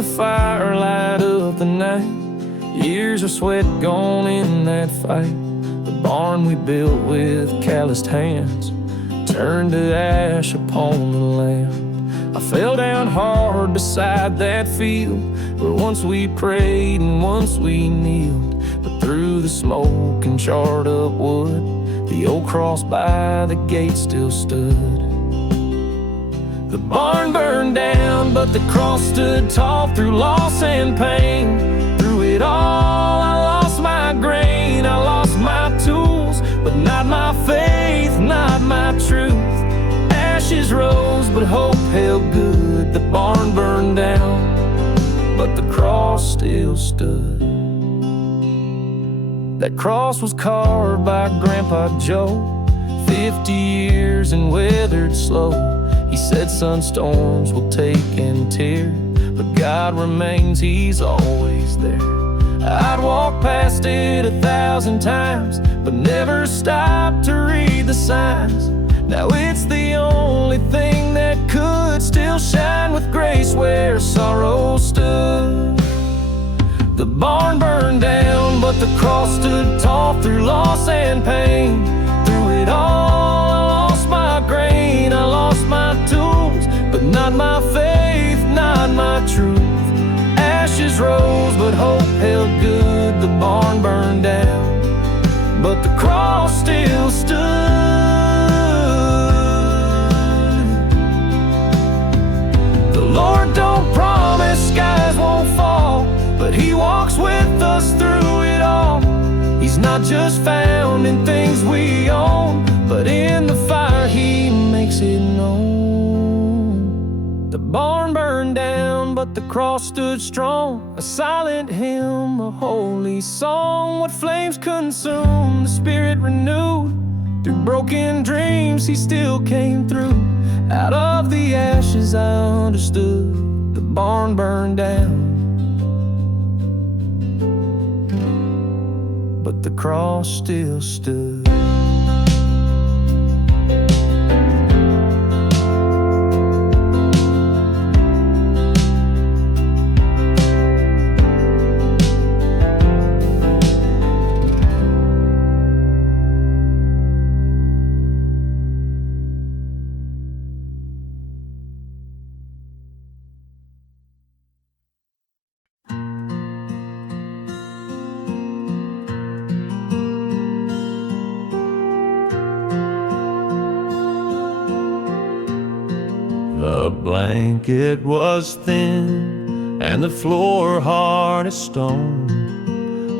the fire light up the night. Years of sweat gone in that fight. The barn we built with calloused hands turned to ash upon the land. I fell down hard beside that field where once we prayed and once we kneeled. But through the smoke and charred up wood, the old cross by the gate still stood. The barn burned down, but the cross stood tall through loss and pain. Through it all, I lost my grain, I lost my tools, but not my faith, not my truth. Ashes rose, but hope held good. The barn burned down, but the cross still stood. That cross was carved by Grandpa Joe, 50 years and weathered slow. He said sunstorms will take and tear, but God remains, He's always there. I'd walk past it 1,000 times, but never stopped to read the signs. Now it's the only thing that could still shine with grace where sorrow stood. The barn burned down, but the cross stood tall through loss and pain. Through it all, I lost my grain, I lost my tools, but not my faith, not my truth. Ashes rose, but hope held good. The barn burned down, but the cross still stood. The Lord don't promise skies won't fall, but He walks with us through it all. He's not just found in things we own, but in the fire He makes it known. The barn burned down, but the cross stood strong. A silent hymn, a holy song. What flames consumed, the Spirit renewed. Through broken dreams He still came through. Out of the ashes I understood. The barn burned down, but the cross still stood. The blanket was thin and the floor hard as stone.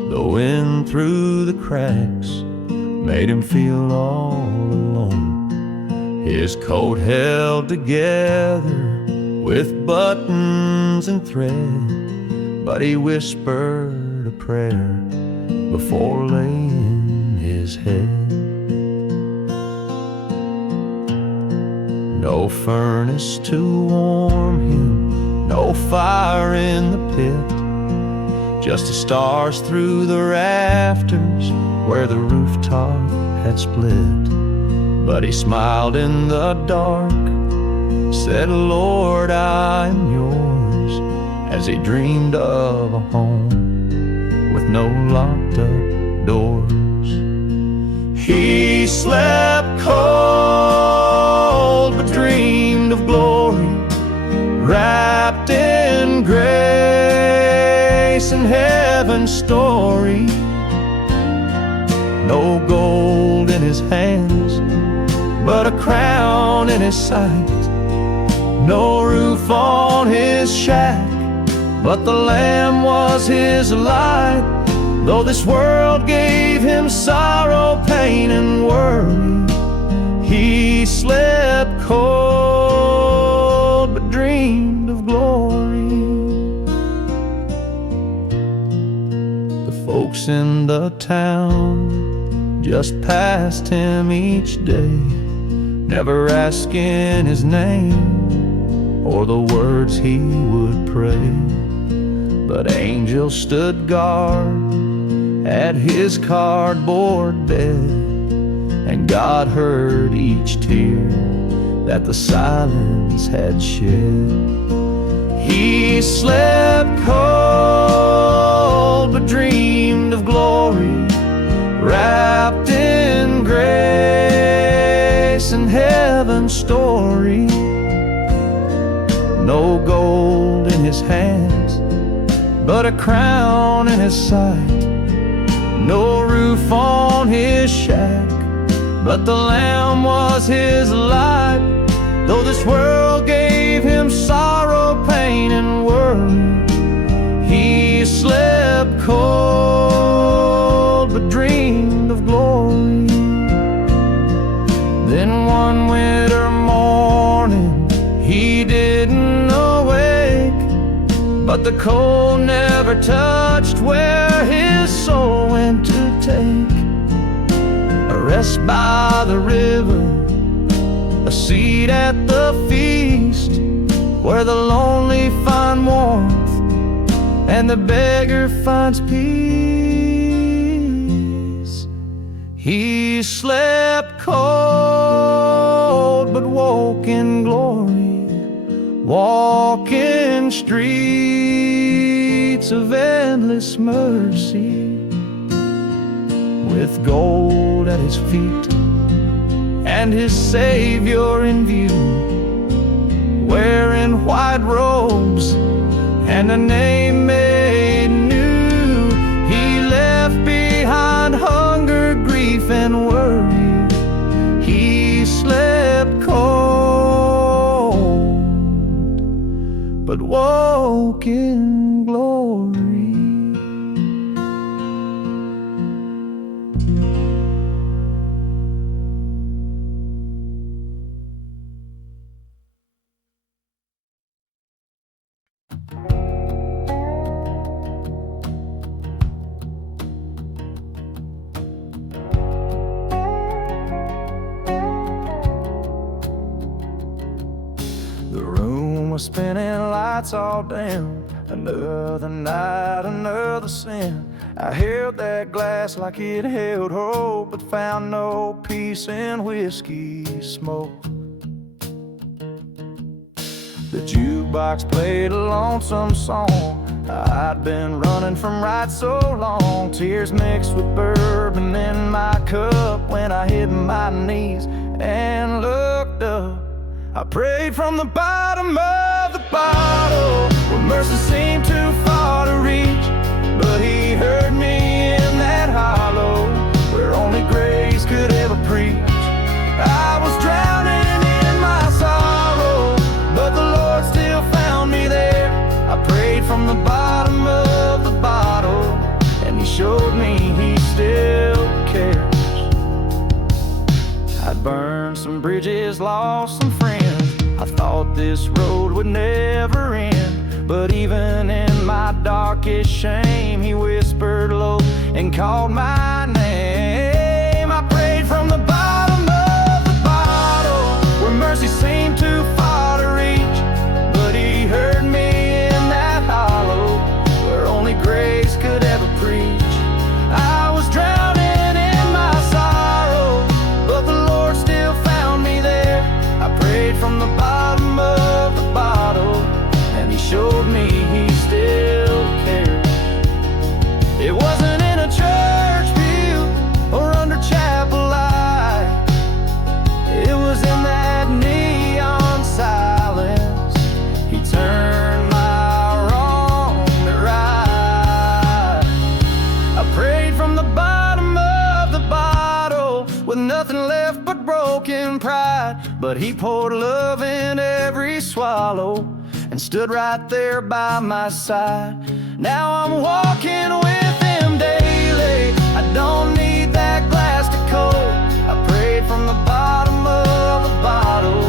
The wind through the cracks made him feel all alone. His coat held together with buttons and thread, but he whispered a prayer before laying his head. No furnace to warm him, no fire in the pit, just the stars through the rafters where the rooftop had split. But he smiled in the dark, said, Lord, I am yours, as he dreamed of a home with no locked up doors. He slept cold, but dreamed of glory, wrapped in grace and heaven's story. No gold in his hands, but a crown in his sight. No roof on his shack, but the Lamb was his light. Though this world gave him sorrow, pain, and worry, he slept cold, but dreamed of glory. The folks in the town just passed him each day, never asking his name or the words he would pray. But angels stood guard at his cardboard bed, and God heard each tear that the silence had shed. He slept cold but dreamed of glory, wrapped in grace and heaven's story. No gold in his hands, but a crown in his sight. No roof on his shack, but the Lamb was his light. Though this world gave him sorrow, pain, and worry, he slept cold but dreamed of glory. Then one winter morning he didn't awake, but the cold never touched where his soul went to take a rest by the river, a seat at the feast, where the lonely find warmth and the beggar finds peace. He slept cold but woke in glory, walking streets of endless mercy, with gold at his feet and his Savior in view, wearing white robes and a name made new. He left behind hunger, grief, and worry. He slept cold but woke in glory. The room was spinning, lights all dim. Another night, another sin. I held that glass like it held hope, but found no peace in whiskey smoke. The jukebox played a lonesome song. I'd been running from right so long, tears mixed with bourbon in my cup. When I hit my knees and looked up, I prayed from the bottom of the bottle, where mercy seemed too far to reach. But he heard me in that hollow, where only grace could ever preach. I was drowning in my sorrow, but the Lord still found me there. I prayed from the bottom of the bottle, and he showed me he still cares. I'd burned some bridges, lost some friends. I thought this road would never end, but even in my darkest shame, he whispered low and called my name. I prayed from the bottom of the bottle, where mercy seemed too far to reach. But he heard me in that hollow, where only grace could ever preach. I was drowning in my sorrow, but the Lord still found me there. I prayed from the bottom of the bottle, and he showed me he still cares. It wasn't in a church pew or under chapel light. It was in that neon silence. He turned my wrong to right. I prayed from the bottom of the bottle, with nothing left but broken pride. But he poured love in every swallow and stood right there by my side. Now I'm walking with him daily. I don't need that glass to cold. I prayed from the bottom of the bottle,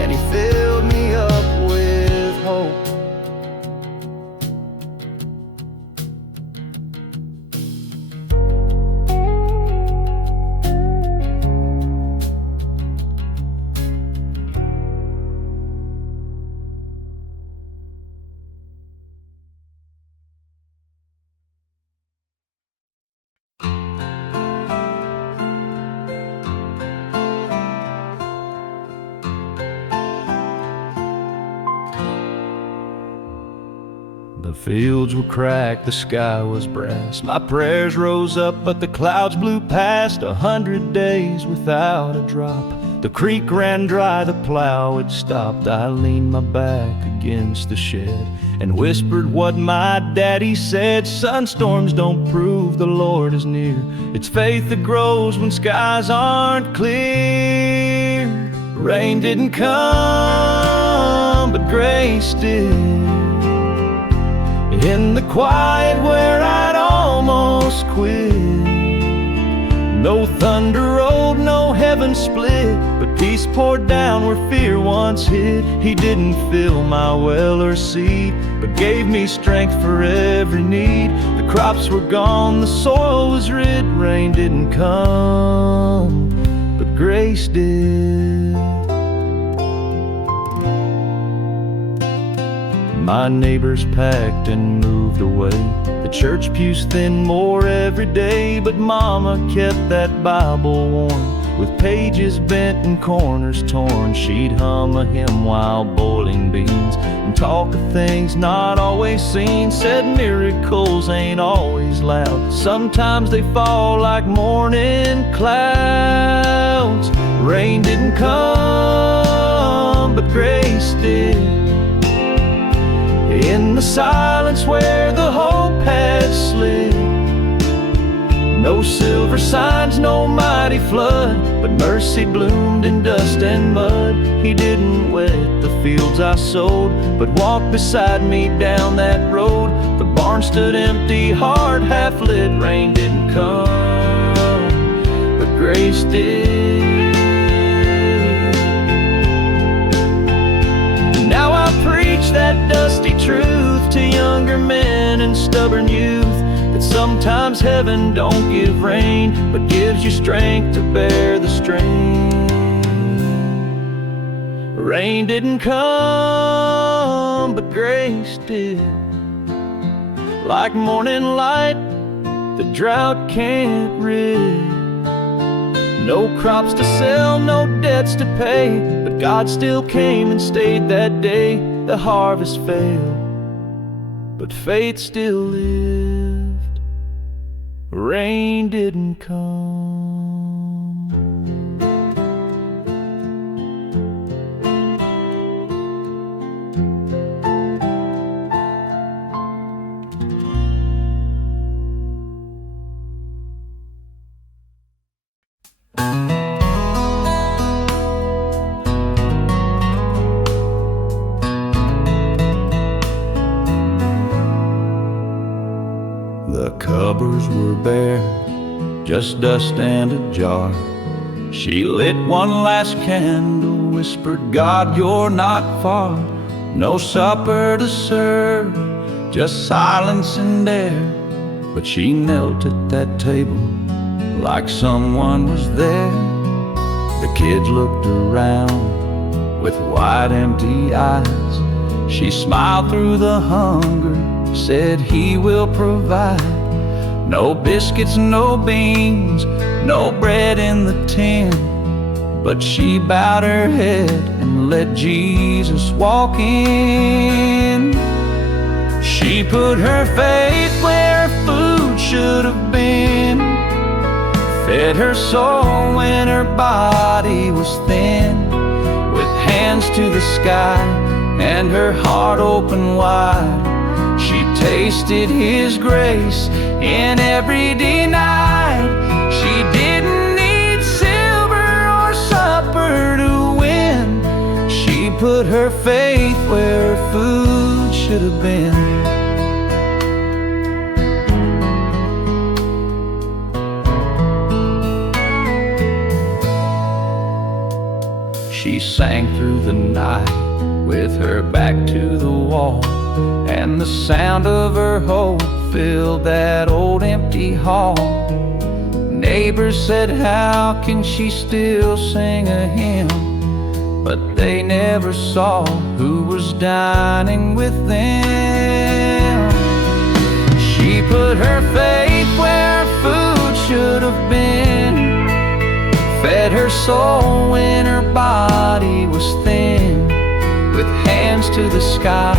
and he filled me up with hope. The fields were cracked, the sky was brass. My prayers rose up, but the clouds blew past. 100 days without a drop. The creek ran dry, the plow had stopped. I leaned my back against the shed and whispered what my daddy said. Sunstorms don't prove the Lord is near. It's faith that grows when skies aren't clear. Rain didn't come, but grace did. In the quiet where I'd almost quit. No thunder rolled, no heaven split, but peace poured down where fear once hid. He didn't fill my well or seed, but gave me strength for every need. The crops were gone, the soil was rid. Rain didn't come, but grace did. My neighbors packed and moved away. The church pews thinned more every day, but Mama kept that Bible warm. With pages bent and corners torn, she'd hum a hymn while boiling beans and talk of things not always seen. Said miracles ain't always loud, sometimes they fall like morning clouds. Rain didn't come, but grace did. In the silence where the hope had slid. No silver signs, no mighty flood, but mercy bloomed in dust and mud. He didn't wet the fields I sowed, but walked beside me down that road. The barn stood empty, heart half lit. Rain didn't come, but grace did. Now I preach that dusty truth to younger men and stubborn youth, that sometimes heaven don't give rain, but gives you strength to bear the strain. Rain didn't come, but grace did. Like morning light, the drought can't rid. No crops to sell, no debts to pay, but God still came and stayed that day. The harvest failed, but faith still lived. Rain didn't come. The cupboards were bare, just dust and a jar. She lit one last candle, whispered, God, you're not far. No supper to serve, just silence and air. But she knelt at that table like someone was there. The kids looked around with wide empty eyes. She smiled through the hunger, said he will provide. No biscuits, no beans, no bread in the tin, but she bowed her head and let Jesus walk in. She put her faith where food should have been, fed her soul when her body was thin. With hands to the sky and her heart open wide, she tasted His grace in everyday night. She didn't need silver or supper to win. She put her faith where her food should have been. She sang through the night with her back to the wall, and the sound of her hope filled that old empty hall. Neighbors said, how can she still sing a hymn? But they never saw who was dining with them. She put her faith where food should have been, fed her soul when her body was thin. With hands to the sky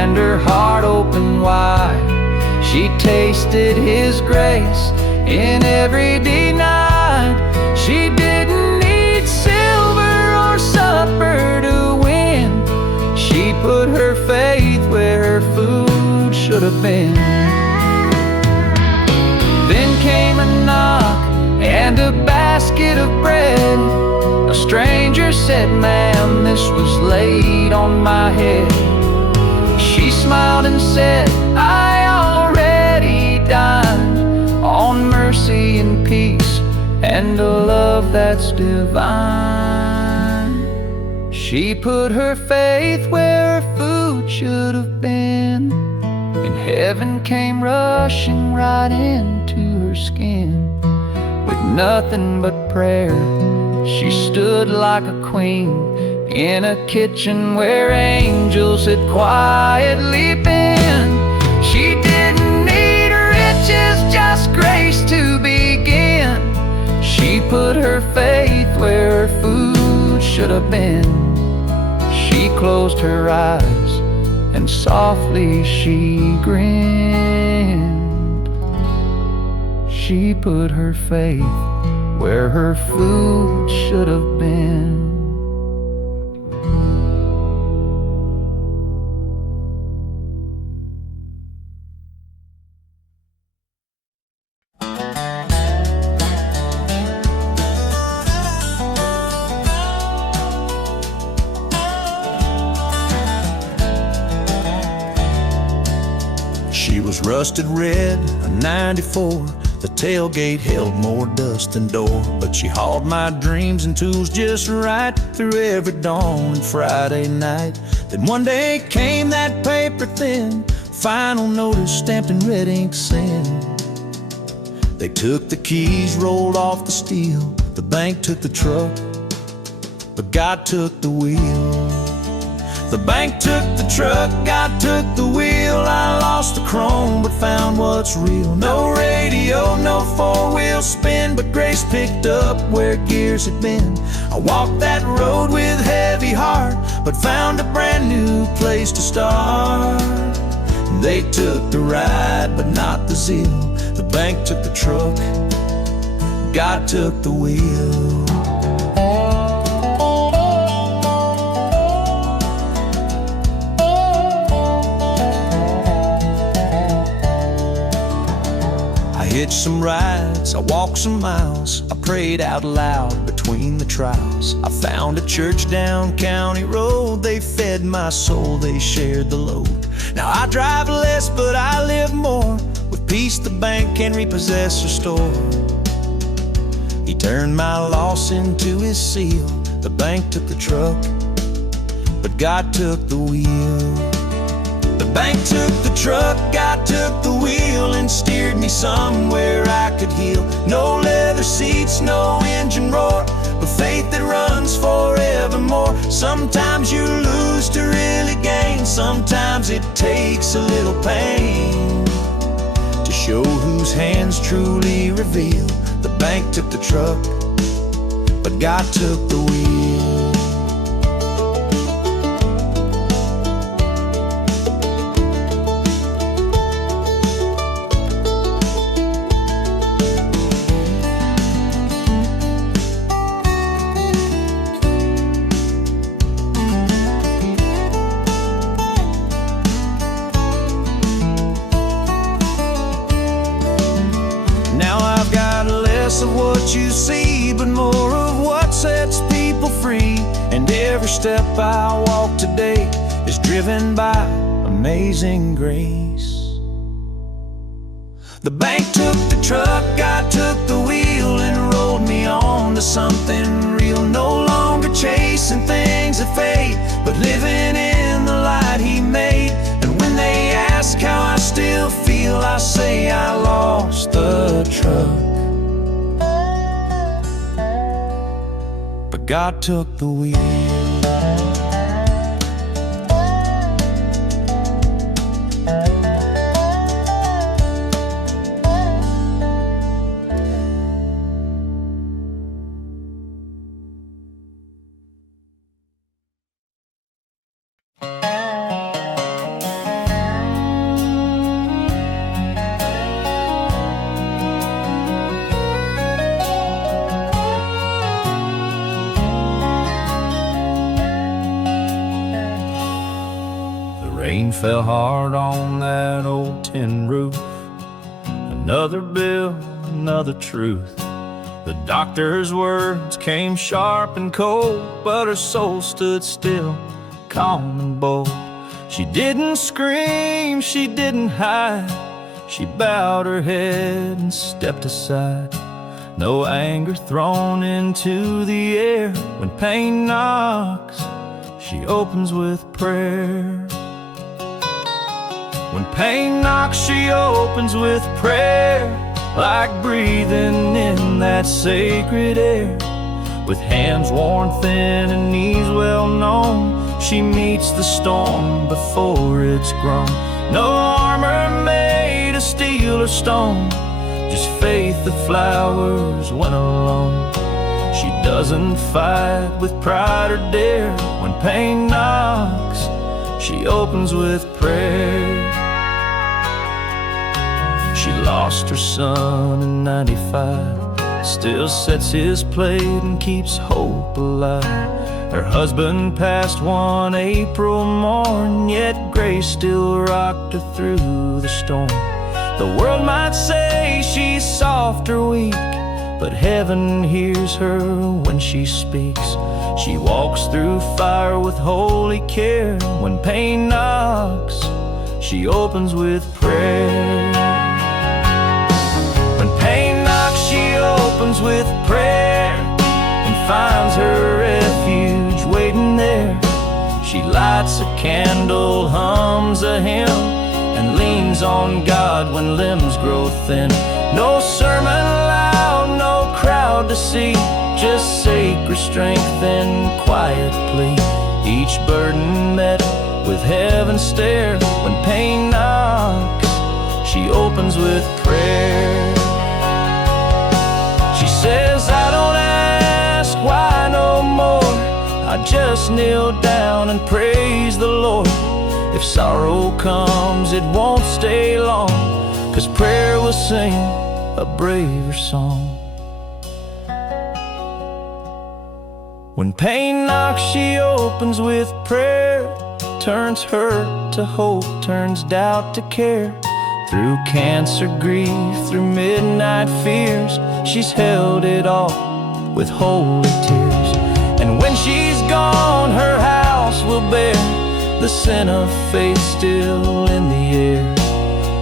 and her heart opened wide. She tasted His grace in everyday night. She didn't need silver or supper to win. She put her faith where her food should have been. Then came a knock and a basket of bread. A stranger said, "Ma'am, this was laid on my head." She smiled and said, "I already dined on mercy and peace and a love that's divine." She put her faith where her food should have been, and heaven came rushing right into her skin. With nothing but prayer, she stood like a queen in a kitchen where angels had quietly been. She didn't need riches, just grace to begin. She put her faith where her food should have been. She closed her eyes and softly she grinned. She put her faith where her food should have been. She was rusted red, a 94. The tailgate held more dust than door, but she hauled my dreams and tools just right through every dawn and Friday night. Then one day came that paper thin, final notice stamped in red ink send. They took the keys, rolled off the steel. The bank took the truck, but God took the wheel. The bank took the truck, God took the wheel. I lost the chrome but found what's real. No radio, no four-wheel spin, but grace picked up where gears had been. I walked that road with heavy heart, but found a brand new place to start. They took the ride but not the zeal. The bank took the truck, God took the wheel. Hitched some rides, I walked some miles, I prayed out loud between the trials. I found a church down County Road, they fed my soul, they shared the load. Now I drive less, but I live more. With peace the bank can repossess or store. He turned my loss into His seal. The bank took the truck, but God took the wheel. The bank took the truck, God took the wheel, and steered me somewhere I could heal. No leather seats, no engine roar, but faith that runs forevermore. Sometimes you lose to really gain, sometimes it takes a little pain to show whose hands truly reveal. The bank took the truck, but God took the wheel. Of what you see, but more of what sets people free. And every step I walk today is driven by amazing grace. The bank took the truck, God took the wheel, and rolled me on to something real. No longer chasing things of fate, but living in the light He made. And when they ask how I still feel, I say I lost the truck, God took the wheel. fell hard on that old tin roof. Another bill, another truth. The doctor's words came sharp and cold, but her soul stood still, calm and bold. She didn't scream, she didn't hide. She bowed her head and stepped aside. No anger thrown into the air. When pain knocks, she opens with prayer. When pain knocks, she opens with prayer, like breathing in that sacred air. With hands worn thin and knees well known, she meets the storm before it's grown. No armor made of steel or stone, just faith that flowers when alone. She doesn't fight with pride or dare. When pain knocks, she opens with prayer. She lost her son in '95, still sets his plate and keeps hope alive. Her husband passed one April morn, yet grace still rocked her through the storm. The world might say she's soft or weak, but heaven hears her when she speaks. She walks through fire with holy care. When pain knocks, she opens with prayer. When pain knocks, she opens with prayer and finds her refuge waiting there. She lights a candle, hums a hymn, and leans on God when limbs grow thin. No sermon loud, no crowd to see, just sacred strength and quiet plea. Each burden met with heaven's stare. When pain knocks, she opens with prayer. She says, I don't ask why no more, I just kneel down and praise the Lord. If sorrow comes, it won't stay long, 'cause prayer will sing a braver song. When pain knocks, she opens with prayer, turns hurt to hope, turns doubt to care. Through cancer, grief, through midnight fears, she's held it all with holy tears. And when she's gone, her house will bear the scent of faith still in the air.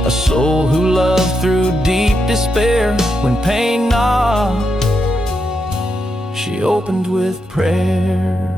A soul who loved through deep despair. When pain knocked, she opened with prayer.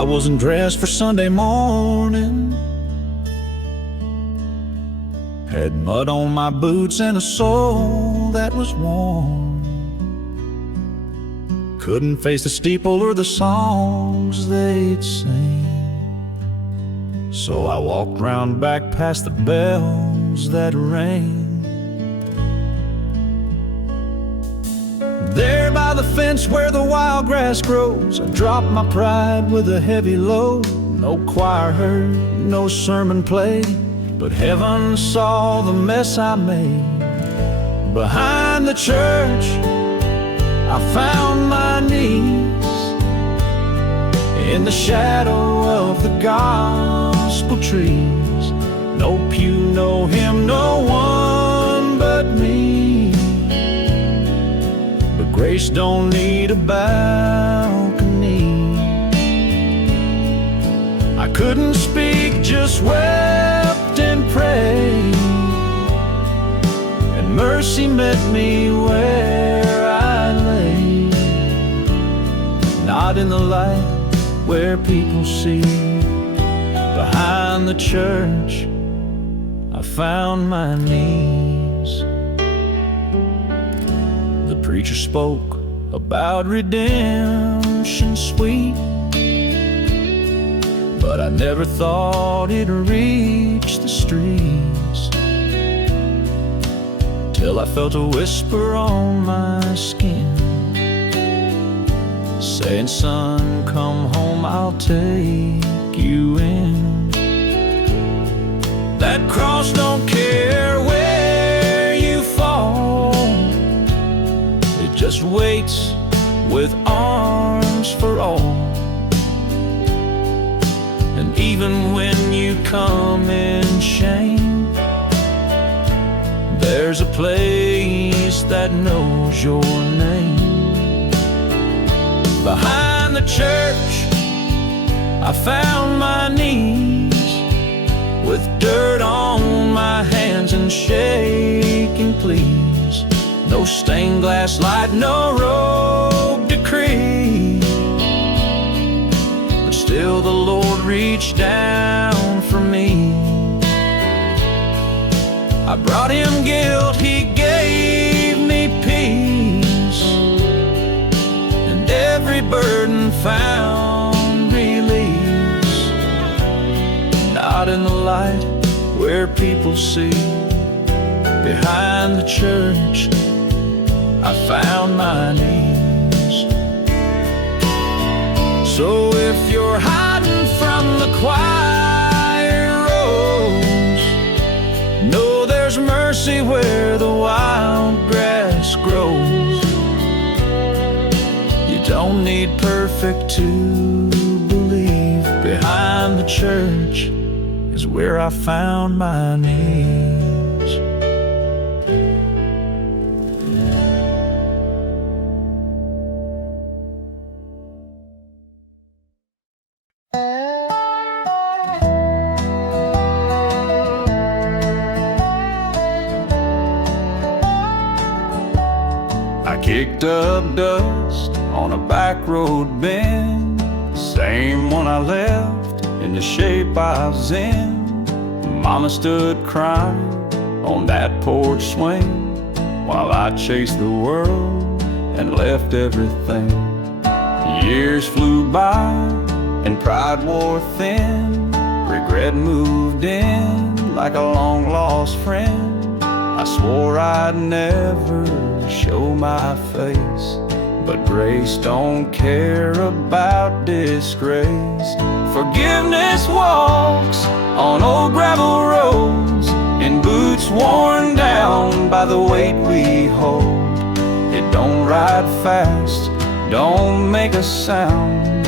I wasn't dressed for Sunday morning, had mud on my boots and a soul that was warm. Couldn't face the steeple or the songs they'd sing, so I walked round back past the bells that rang. There by the fence where the wild grass grows, I dropped my pride with a heavy load. No choir heard, no sermon played, but heaven saw the mess I made. Behind the church, I found my knees in the shadow of the gospel trees. No pew, no hymn, no one but me. Grace don't need a balcony. I couldn't speak, just wept and prayed, and mercy met me where I lay. Not in the light where people see. Behind the church, I found my knees. The preacher spoke about redemption sweet, but I never thought it'd reach the streets, till I felt a whisper on my skin, saying, son, come home, I'll take you in. That cross don't care where you fall, it just waits with arms for all. And even when you come in shame, there's a place that knows your name. Behind the church, I found my knees, with dirt on my hands and shaking pleas. No stained glass light, no robe decree, but still the Lord reached down for me. I brought him guilt, he gave me peace, and every burden found release. Not in the light where people see, behind the church I found my knees. So if you're hiding from the choir rows, know there's mercy where the wild grass grows. You don't need perfect to believe, behind the church is where I found my knees. Kicked up dust on a back road bend, same one I left in the shape I was in. Mama stood crying on that porch swing, while I chased the world and left everything. Years flew by and pride wore thin, regret moved in like a long lost friend. I swore I'd never show my face, but grace don't care about disgrace. Forgiveness walks on old gravel roads, in boots worn down by the weight we hold. It don't ride fast, don't make a sound,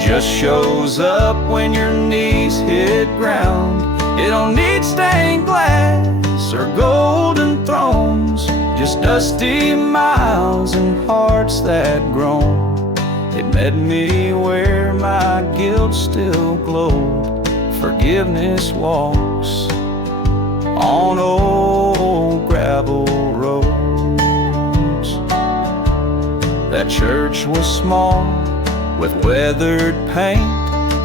just shows up when your knees hit ground. It don't need stained glass or golden thrones, just dusty miles and hearts that groan. It met me where my guilt still glowed. Forgiveness walks on old gravel roads. That church was small with weathered paint,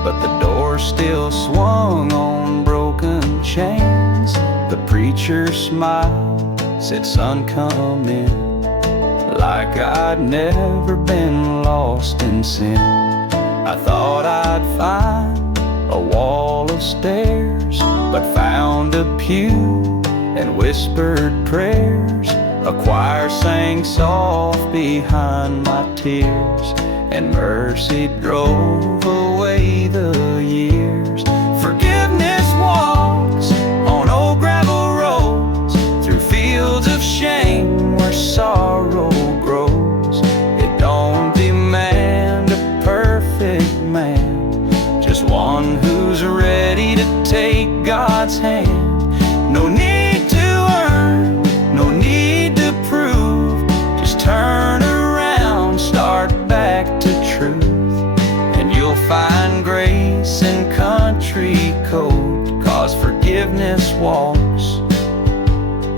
but the door still swung on broken chains. The preacher smiled, said, son, come in, like I'd never been lost in sin. I thought I'd find a wall of stairs, but found a pew and whispered prayers. A choir sang soft behind my tears, and mercy drove away the years. Forgiveness walks on old gravel roads, through fields of shame where sorrow grows. It don't demand a perfect man, just one who's ready to take God's hand. No need to earn, no need to prove, just turn around, start back to truth, and you'll find grace in country code, 'cause forgiveness walks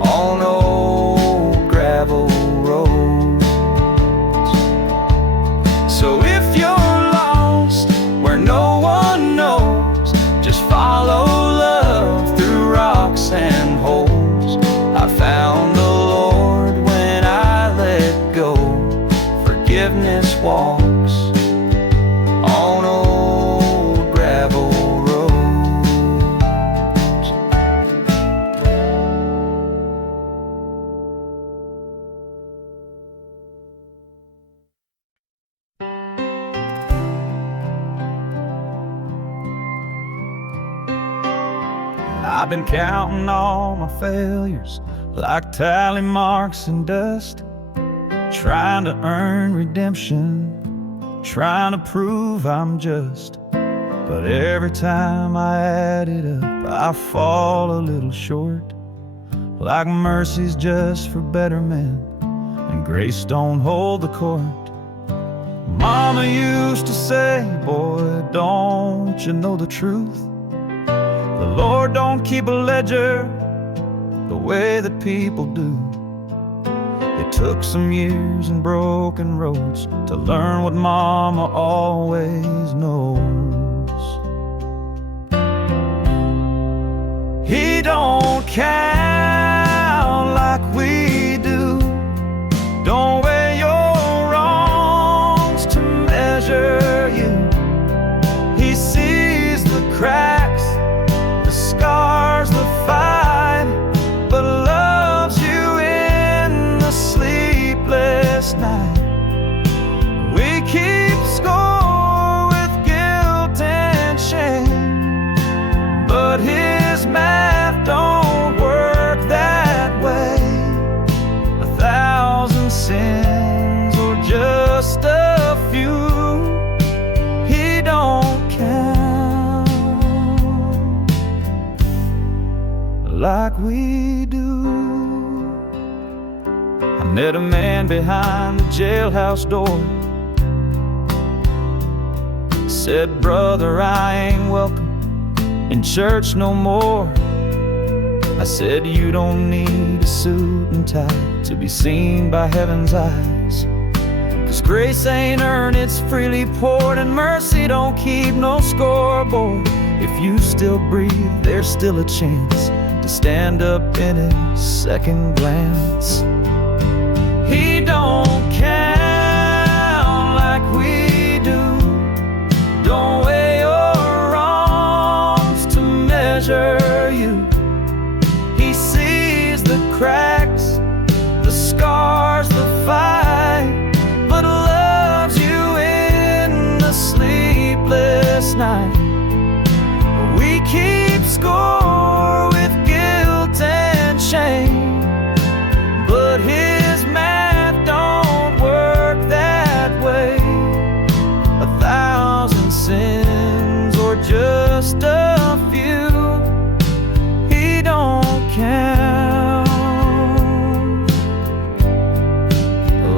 on old gravel roads. So if you're lost where no one knows, just follow love through rocks and holes. I found the Lord when I let go. I've been counting all my failures like tally marks in dust, trying to earn redemption, trying to prove I'm just. But every time I add it up, I fall a little short. Like mercy's just for better men, and grace don't hold the court. Mama used to say, boy, don't you know the truth? The Lord don't keep a ledger the way that people do. It took some years and broken roads to learn what Mama always knows. He don't count like we do. Don't weigh your wrongs to measure you. He sees the cracks, the scars, the fight, but loves you in the sleepless night. We keep score with guilt and shame, but his math don't work that way. 1,000 sins or just a few, he don't count like we do. I met a man behind the jailhouse door. Said, brother, I ain't welcome in church no more. I said, you don't need a suit and tie to be seen by heaven's eyes. 'Cause grace ain't earned, it's freely poured, and mercy don't keep no scoreboard. If you still breathe, there's still a chance to stand up in his second glance. He don't count like we do. Don't weigh your wrongs to measure you. He sees the cracks, the scars, the fight, but loves you in the sleepless night. We keep score with guilt and shame, but his math don't work that way. 1,000 sins or just a few, he don't count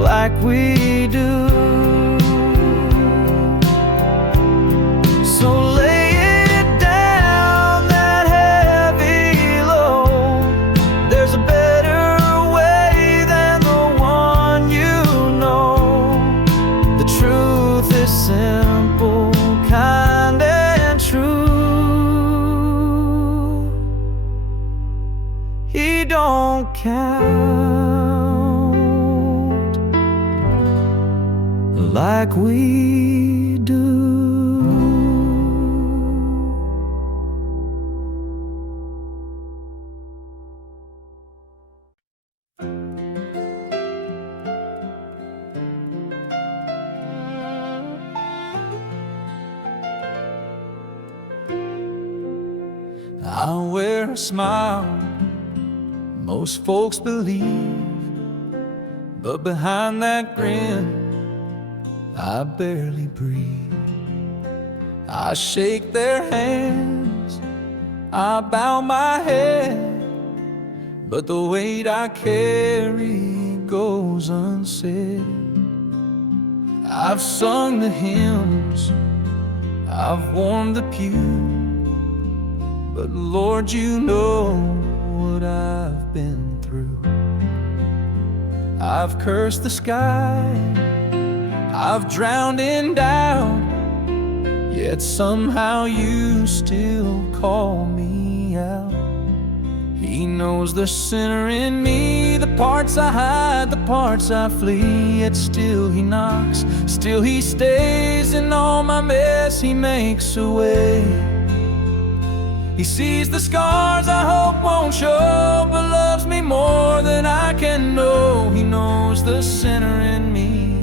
like we do. So lay it down, that heavy load. There's a better way than the one you know. The truth is simple, kind and true. He don't count like we do. I wear a smile, most folks believe, but behind that grin, I barely breathe. I shake their hands, I bow my head, but the weight I carry goes unsaid. I've sung the hymns, I've worn the pew, but Lord, you know what I've been through. I've cursed the sky, I've drowned in doubt, yet somehow you still call me out. He knows the sinner in me, the parts I hide, the parts I flee, yet still he knocks, still he stays. In all my mess he makes a way. He sees the scars I hope won't show, but loves me more than I can know. He knows the sinner in me,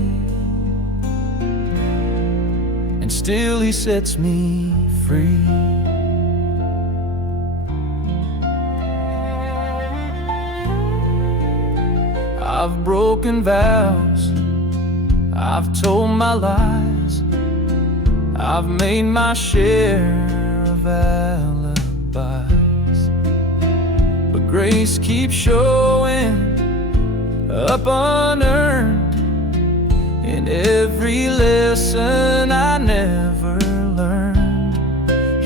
and still he sets me free. I've broken vows, I've told my lies, I've made my share of alibis, but grace keeps showing up unearned in every lesson I never learned.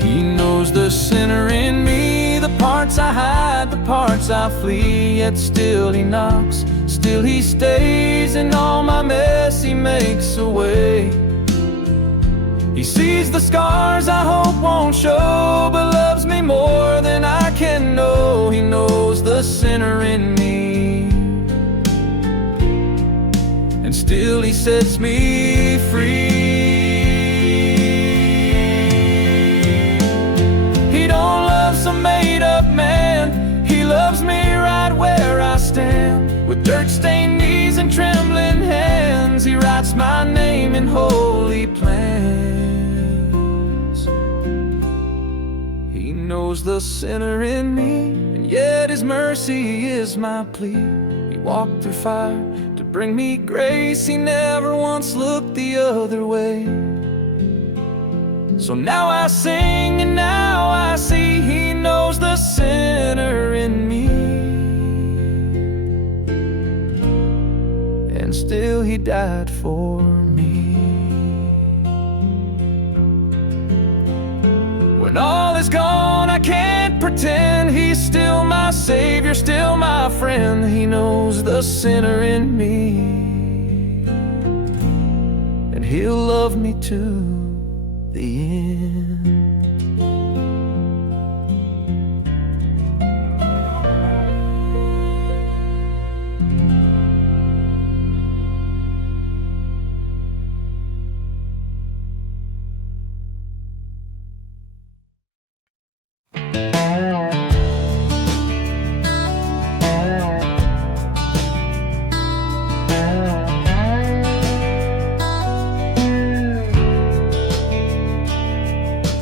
He knows the sinner in me, the parts I hide, the parts I flee, yet still he knocks, still he stays. In all my mess he makes a way. He sees the scars I hope won't show, but loves me more than I can know. He knows the sinner in me, and still he sets me free. He don't love some made-up man, he loves me right where I stand. With dirt-stained knees and trembling hands, he writes my name in holy plans. He knows the sinner in me, and yet his mercy is my plea. He walked through fire to bring me grace, he never once looked the other way. So now I sing and now I see, he knows the sinner in me, and still he died for me. When all is gone, I can't pretend he's still my savior, still my friend. He knows the sinner in me, and he'll love me to the end.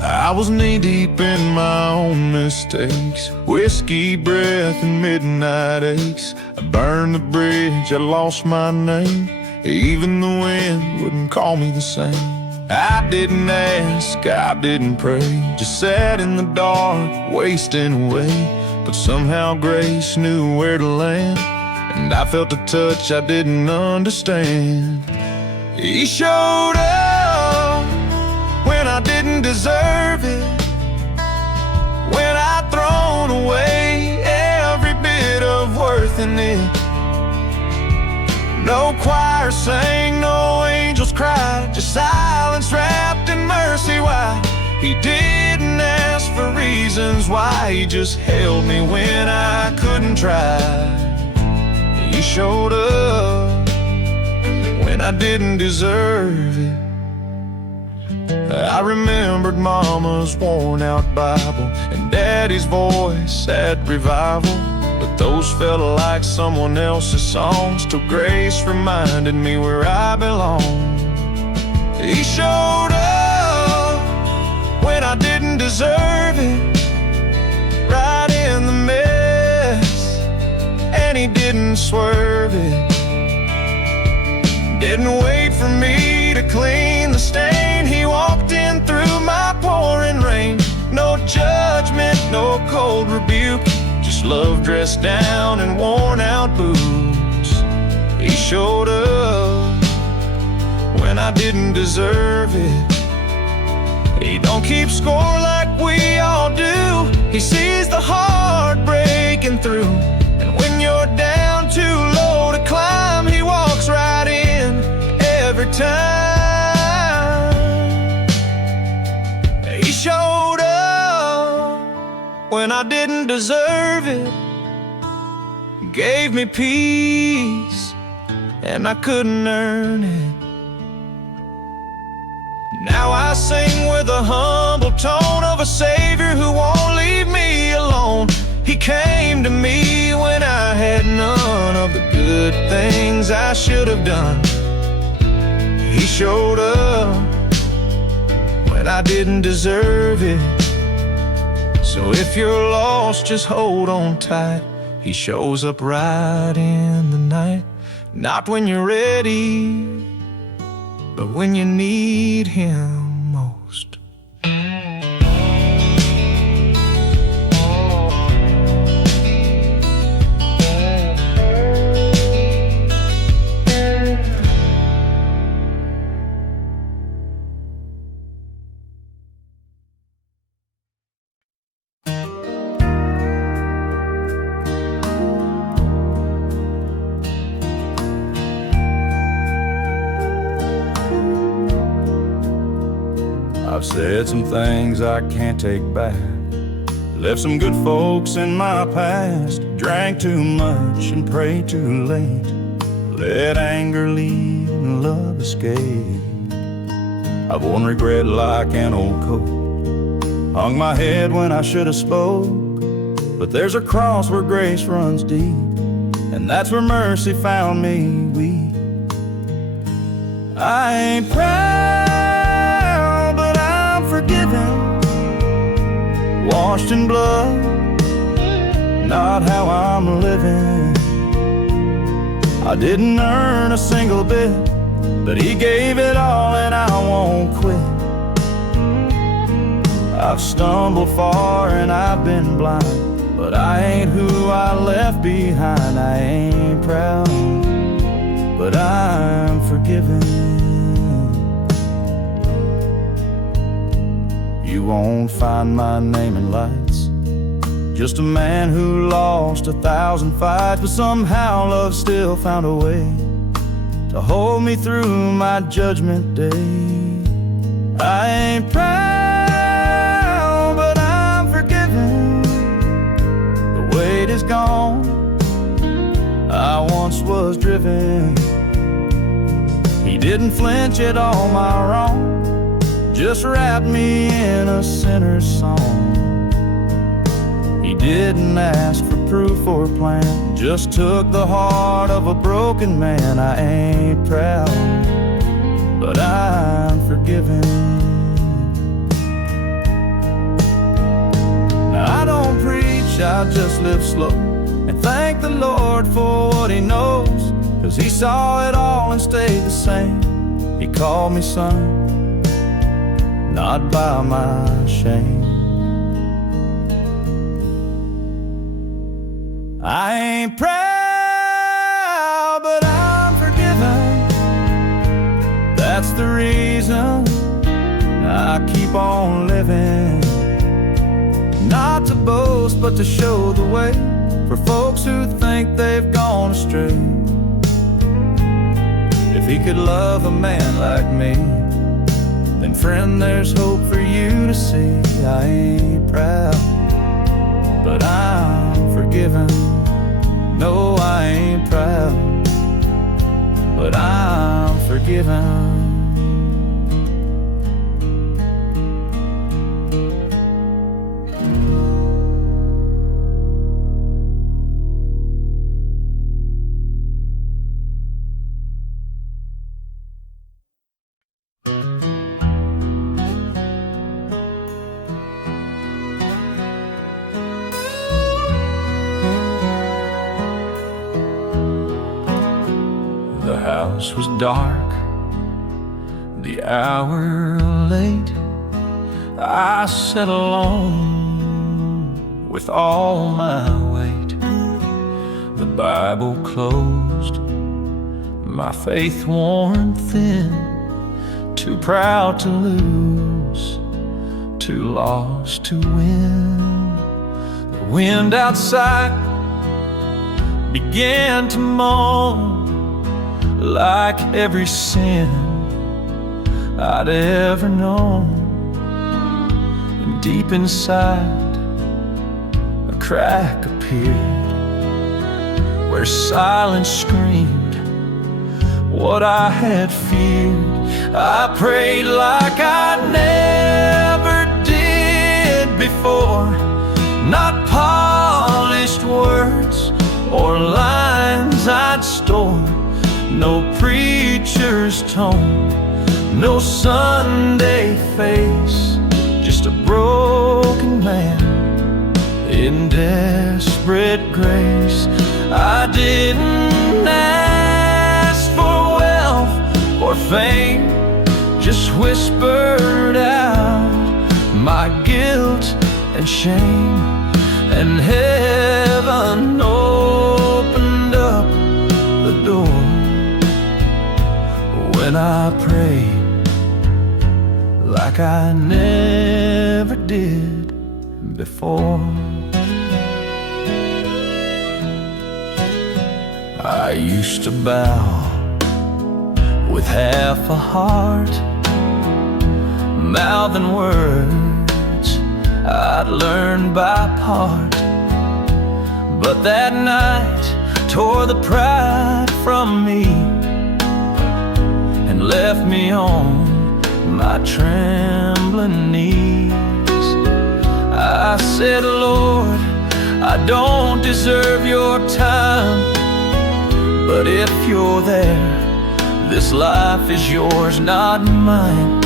I was knee-deep in my own mistakes, whiskey breath and midnight aches. I burned the bridge, I lost my name, even the wind wouldn't call me the same. I didn't ask, I didn't pray, just sat in the dark, wasting away. But somehow grace knew where to land, and I felt a touch I didn't understand. He showed up when I didn't deserve it, when I'd thrown away every bit of worth in it. No choir sang, no angels cried, just silence wrapped in mercy. Why? He didn't ask for reasons why, he just held me when I couldn't try. He showed up when I didn't deserve it. I remembered Mama's worn-out Bible and Daddy's voice at revival, but those felt like someone else's songs till grace reminded me where I belong. He showed up when I didn't deserve it, right in the mess, and he didn't swerve it. Didn't wait for me to clean the stain, he walked in through my pouring rain. No judgment, no cold rebuke, just love dressed down in worn out boots. He showed up when I didn't deserve it. He don't keep score like we all do, he sees the heart breaking through. And when you're down too low to climb, he walks right in every time. He showed up when I didn't deserve it, gave me peace and I couldn't earn it. Now I sing with a humble tone of a Savior who won't leave me alone. He came to me when I had none of the good things I should have done. He showed up when I didn't deserve it. So if you're lost, just hold on tight. He shows up right in the night. Not when you're ready, but when you need Him most. I've said some things I can't take back, left some good folks in my past, drank too much and prayed too late, let anger lead and love escape. I've worn regret like an old coat, hung my head when I should have spoke, but there's a cross where grace runs deep, and that's where mercy found me weak. I ain't proud, but I'm forgiven, washed in blood, not how I'm living. I didn't earn a single bit, but He gave it all and I won't quit. I've stumbled far and I've been blind, but I ain't who I left behind. I ain't proud, but I'm forgiven. You won't find my name in lights, just a man who lost 1,000 fights, but somehow love still found a way to hold me through my judgment day. I ain't proud, but I'm forgiven. The weight is gone, I once was driven. He didn't flinch at all my wrong, just wrapped me in a sinner's song. He didn't ask for proof or plan, just took the heart of a broken man. I ain't proud, but I'm forgiven. Now I don't preach, I just live slow and thank the Lord for what He knows, 'cause He saw it all and stayed the same. He called me son, not by my shame. I ain't proud, but I'm forgiven. That's the reason I keep on living. Not to boast, but to show the way for folks who think they've gone astray. If He could love a man like me, then friend, there's hope for you to see. I ain't proud, but I'm forgiven. No, I ain't proud, but I'm forgiven. The house was dark, the hour late. I sat alone with all my weight. The Bible closed, my faith worn thin. Too proud to lose, too lost to win. The wind outside began to moan, like every sin I'd ever known. And deep inside, a crack appeared where silence screamed what I had feared. I prayed like I never did before, not polished words or lines I'd stored, no preacher's tone, no Sunday face, just a broken man in desperate grace. I didn't ask guilt and shame, and heaven opened up the door. When I pray like I never did before, I used to bow with half a heart, mouthing words I'd learned by heart. But that night tore the pride from me and left me on my trembling knees. I said, Lord, I don't deserve your time, but if you're there, this life is yours, not mine.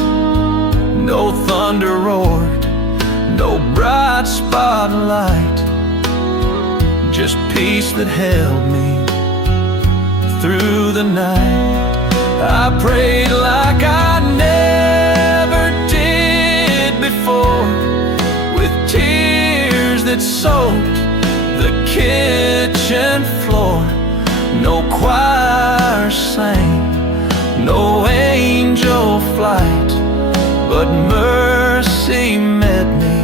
No thunder roared, no bright spotlight, just peace that held me through the night. I prayed like I never did before, with tears that soaked the kitchen floor. No choir sang, no angel flight, but mercy met me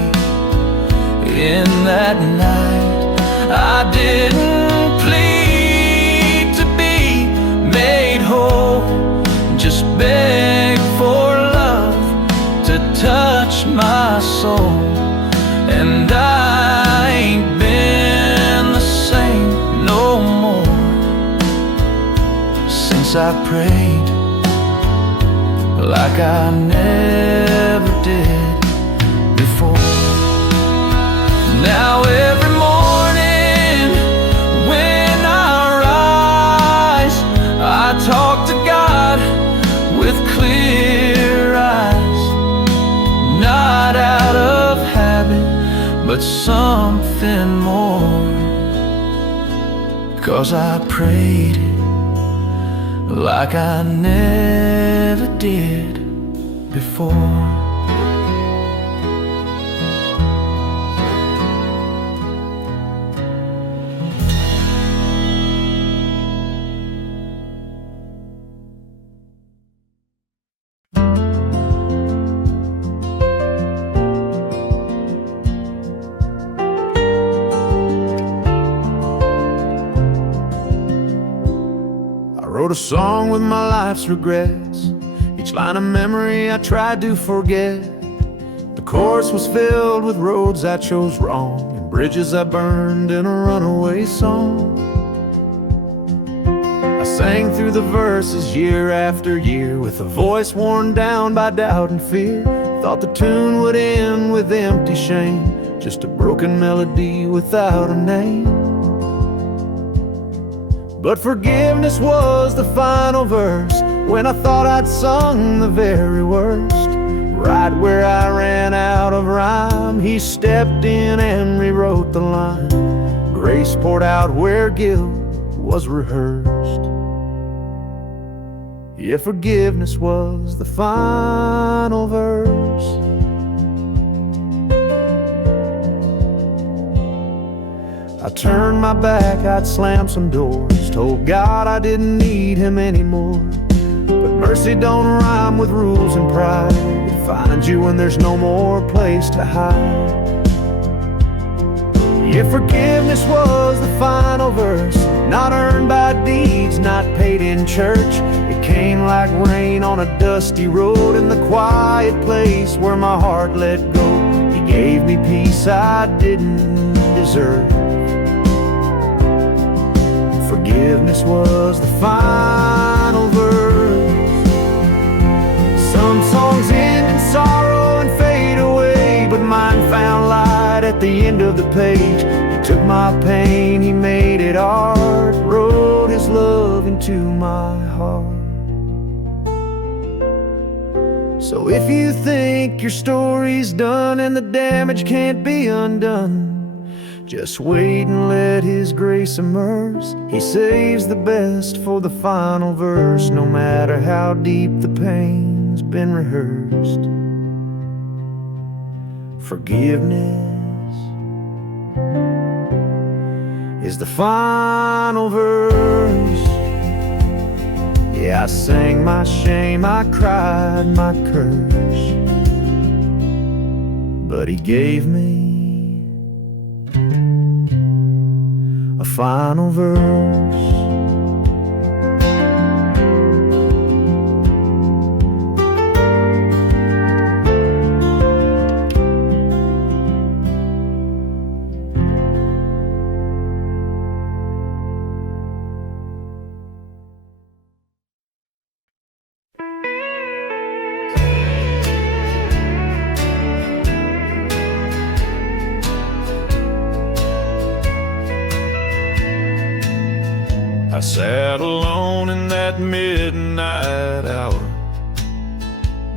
in that night. I didn't plead to be made whole, just beg for love to touch my soul. And I ain't been the same no more since I prayed like I never did before. Now every morning when I rise, I talk to God with clear eyes, not out of habit, but something more, 'cause I prayed like I never did before. I wrote a song with my life's regrets, each line a memory I tried to forget. The chorus was filled with roads I chose wrong and bridges I burned in a runaway song. I sang through the verses year after year with a voice worn down by doubt and fear. Thought the tune would end with empty shame, just a broken melody without a name. But forgiveness was the final verse, when I thought I'd sung the very worst. Right where I ran out of rhyme, he stepped in and rewrote the line. Grace poured out where guilt was rehearsed. Yeah, forgiveness was the final verse. I turned my back, I'd slammed some doors, told God I didn't need him anymore. But mercy don't rhyme with rules and pride, it finds you when there's no more place to hide. Yeah, forgiveness was the final verse, not earned by deeds, not paid in church. It came like rain on a dusty road in the quiet place where my heart let go. He gave me peace I didn't deserve. Forgiveness was the final verse. Some songs end in sorrow and fade away, but mine found light at the end of the page. He took my pain, he made it art, wrote his love into my heart. So if you think your story's done and the damage can't be undone, just wait and let his grace immerse. He saves the best for the final verse, no matter how deep the pain's been rehearsed. Forgiveness is the final verse. Yeah, I sang my shame, I cried my curse, but he gave me a final verse. I sat alone in that midnight hour.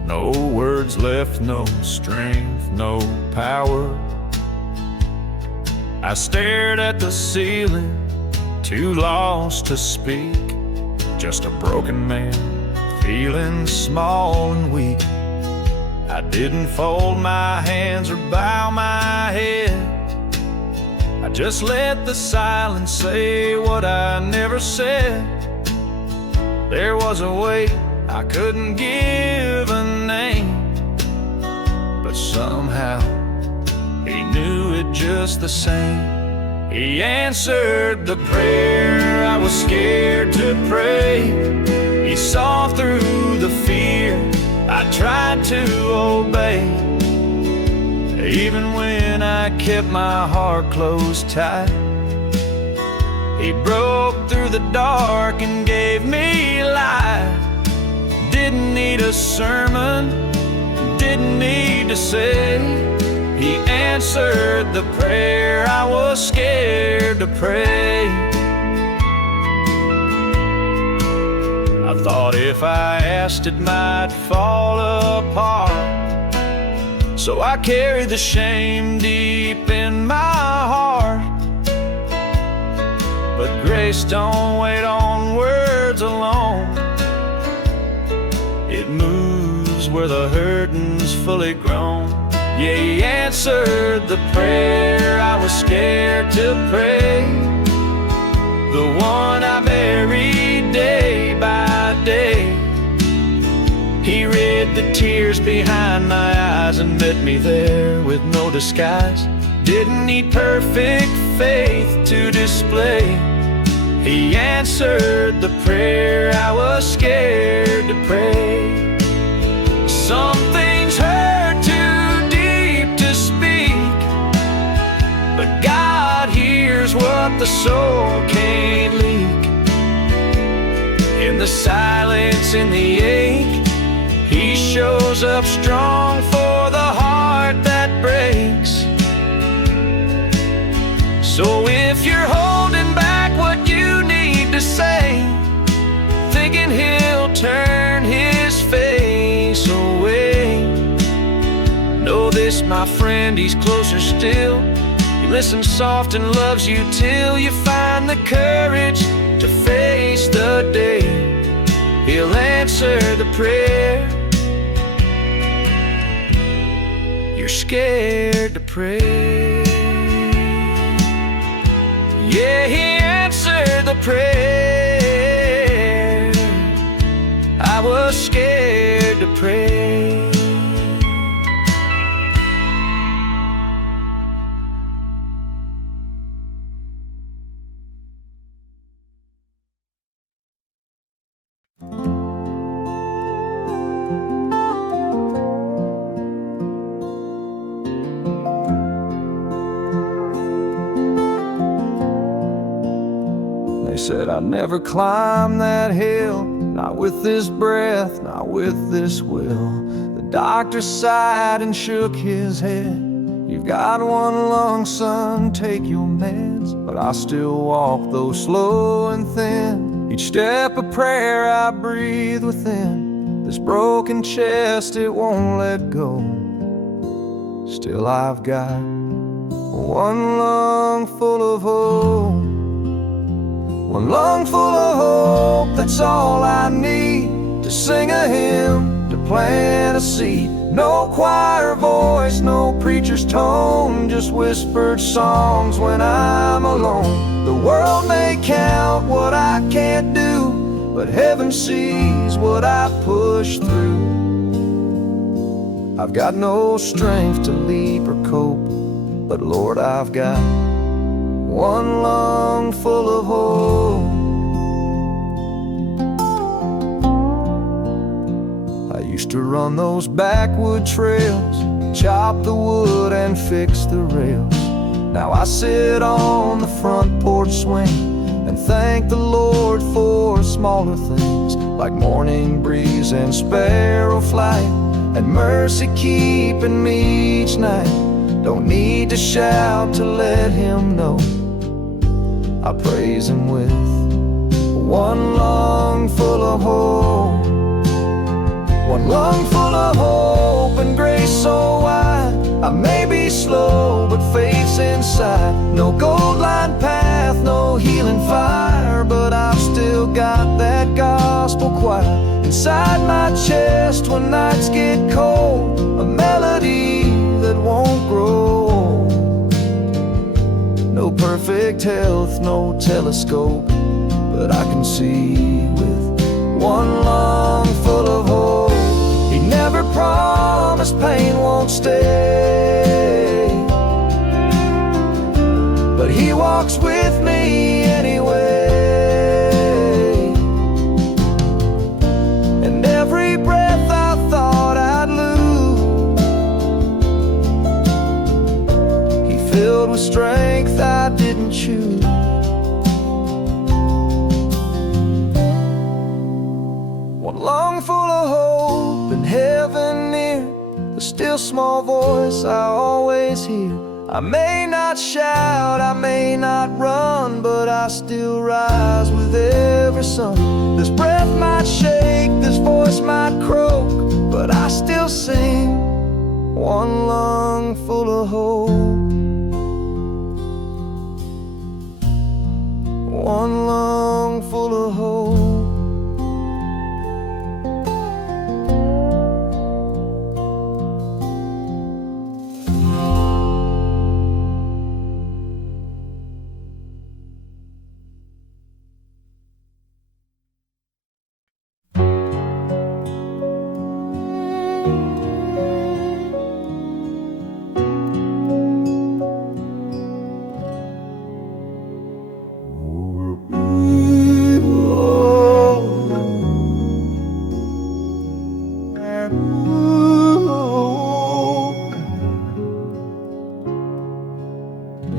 No words left, no strength, no power. I stared at the ceiling, too lost to speak. Just a broken man, feeling small and weak. I didn't fold my hands or bow my head. I just let the silence say what I never said. There was a weight I couldn't give a name, but somehow he knew it just the same. He answered the prayer I was scared to pray. He saw through the fear I tried to obey. Even when I kept my heart closed tight, he broke through the dark and gave me light. Didn't need a sermon, didn't need to say. He answered the prayer I was scared to pray. I thought if I asked it might fall apart, so I carried the shame deep in my heart. But grace don't wait on words alone. It moves where the hurting's fully grown. Yeah, he answered the prayer I was scared to pray, the one I buried day by day. He read the tears behind my eyes and met me there with no disguise. Didn't need perfect faith to display. He answered the prayer I was scared to pray. Some things hurt too deep to speak, but God hears what the soul can't leak. In the silence, in the ache, He shows up strong for the heart that breaks. So if you're holding back what you need to say, thinking He'll turn His face away, know this, my friend, He's closer still. He listens soft and loves you till you find the courage to face the day. He'll answer the prayer you're scared to pray. Yeah, He answered the prayer I was scared to pray. They said I'd never climb that hill, not with this breath, not with this will. The doctor sighed and shook his head. You've got one lung, son, take your meds. But I still walk, though slow and thin. Each step a prayer I breathe within. This broken chest, it won't let go. Still I've got one lung full of hope. One lung full of hope, that's all I need to sing a hymn, to plant a seed. No choir voice, no preacher's tone, just whispered songs when I'm alone. The world may count what I can't do, but heaven sees what I push through. I've got no strength to leap or cope, but Lord, I've got one lung full of hope. I used to run those backwood trails, chop the wood and fix the rails. Now I sit on the front porch swing and thank the Lord for smaller things, like morning breeze and sparrow flight, and mercy keeping me each night. Don't need to shout to let Him know. I praise Him with one lung full of hope. One lung full of hope and grace so wide. I may be slow, but faith's inside. No gold-lined path, no healing fire, but I've still got that gospel choir inside my chest when nights get cold. A melody that won't grow. No perfect health, no telescope, but I can see with one lung full of hope. He never promised pain won't stay, but He walks with me anyway. And every breath I thought I'd lose, He filled with strength I didn't choose. One lung full of hope and heaven near, the still small voice I always hear. I may not shout, I may not run, but I still rise with every sun. This breath might shake, this voice might croak, but I still sing one lung full of hope. One lung full of hope.